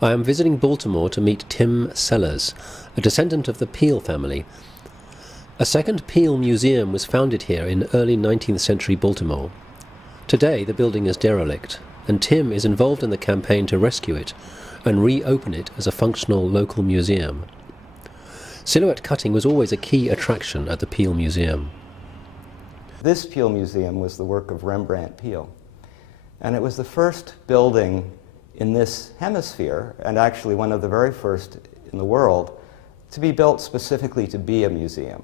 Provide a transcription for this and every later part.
I am visiting Baltimore to meet Tim Sellers, a descendant of the Peel family. A second Peel museum was founded here in early 19th century Baltimore. Today the building is derelict, and Tim is involved in the campaign to rescue it and reopen it as a functional local museum. Silhouette cutting was always a key attraction at the Peel Museum. This Peel Museum was the work of Rembrandt Peale, and it was the first building in this hemisphere, and actually one of the very first in the world, to be built specifically to be a museum.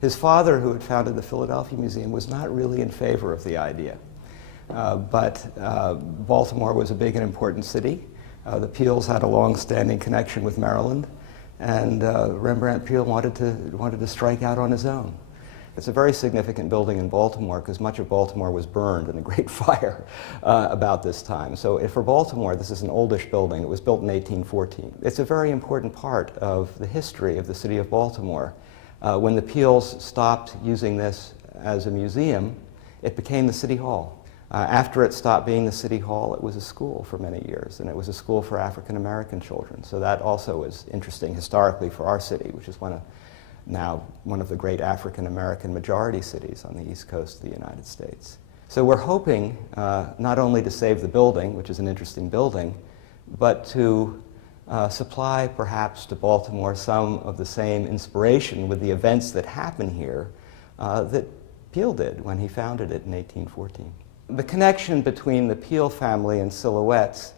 His father, who had founded the Philadelphia Museum, was not really in favor of the idea. But Baltimore was a big and important city. The Peels had a long-standing connection with Maryland, and Rembrandt Peale wanted to strike out on his own. It's a very significant building in Baltimore because much of Baltimore was burned in a great fire about this time. So for Baltimore, this is an oldish building. It was built in 1814. It's a very important part of the history of the city of Baltimore. When the Peels stopped using this as a museum, it became the City Hall. After it stopped being the City Hall, it was a school for many years, and it was a school for African American children. So that also is interesting historically for our city, which is now one of the great African American majority cities on the East Coast of the United States. So we're hoping not only to save the building, which is an interesting building, but to supply perhaps to Baltimore some of the same inspiration with the events that happen here that Peale did when he founded it in 1814. The connection between the Peale family and Silhouettes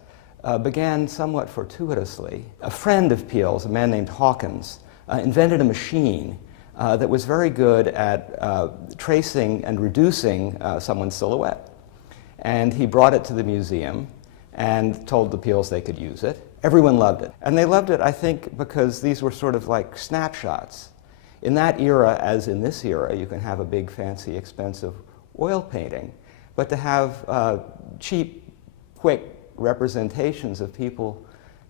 began somewhat fortuitously. A friend of Peale's, a man named Hawkins, invented a machine that was very good at tracing and reducing someone's silhouette. And he brought it to the museum and told the Peels they could use it. Everyone loved it. And they loved it, I think, because these were sort of like snapshots. In that era, as in this era, you can have a big, fancy, expensive oil painting. But to have cheap, quick representations of people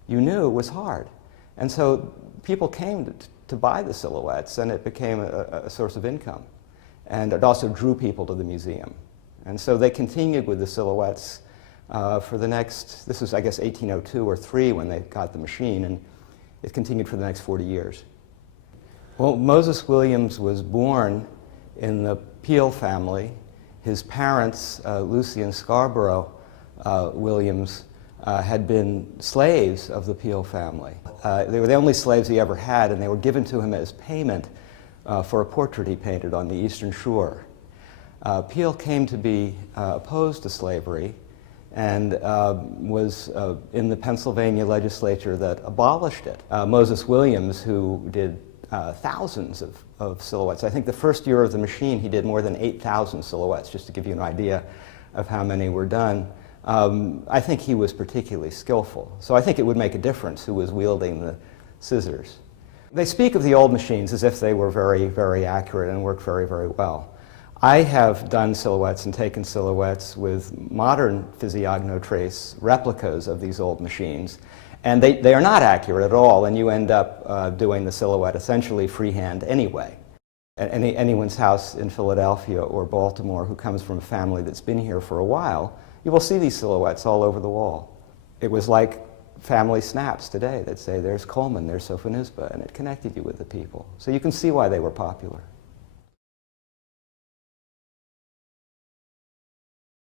you knew was hard. And so people came to buy the silhouettes, and it became a source of income. And it also drew people to the museum. And so they continued with the silhouettes for the next, this was I guess 1802 or 3 when they got the machine, and it continued for the next 40 years. Well, Moses Williams was born in the Peale family. His parents, Lucy and Scarborough Williams, had been slaves of the Peale family. They were the only slaves he ever had, and they were given to him as payment for a portrait he painted on the Eastern Shore. Peale came to be opposed to slavery and was in the Pennsylvania legislature that abolished it. Moses Williams, who did thousands of silhouettes. I think the first year of the machine he did more than 8,000 silhouettes, just to give you an idea of how many were done. I think he was particularly skillful. So I think it would make a difference who was wielding the scissors. They speak of the old machines as if they were very, very accurate and worked very, very well. I have done silhouettes and taken silhouettes with modern physiognotrace replicas of these old machines, and they are not accurate at all, and you end up doing the silhouette essentially freehand anyway. At anyone's house in Philadelphia or Baltimore who comes from a family that's been here for a while, you will see these silhouettes all over the wall. It was like family snaps today that say, there's Coleman, there's Sophonusba, and it connected you with the people. So you can see why they were popular.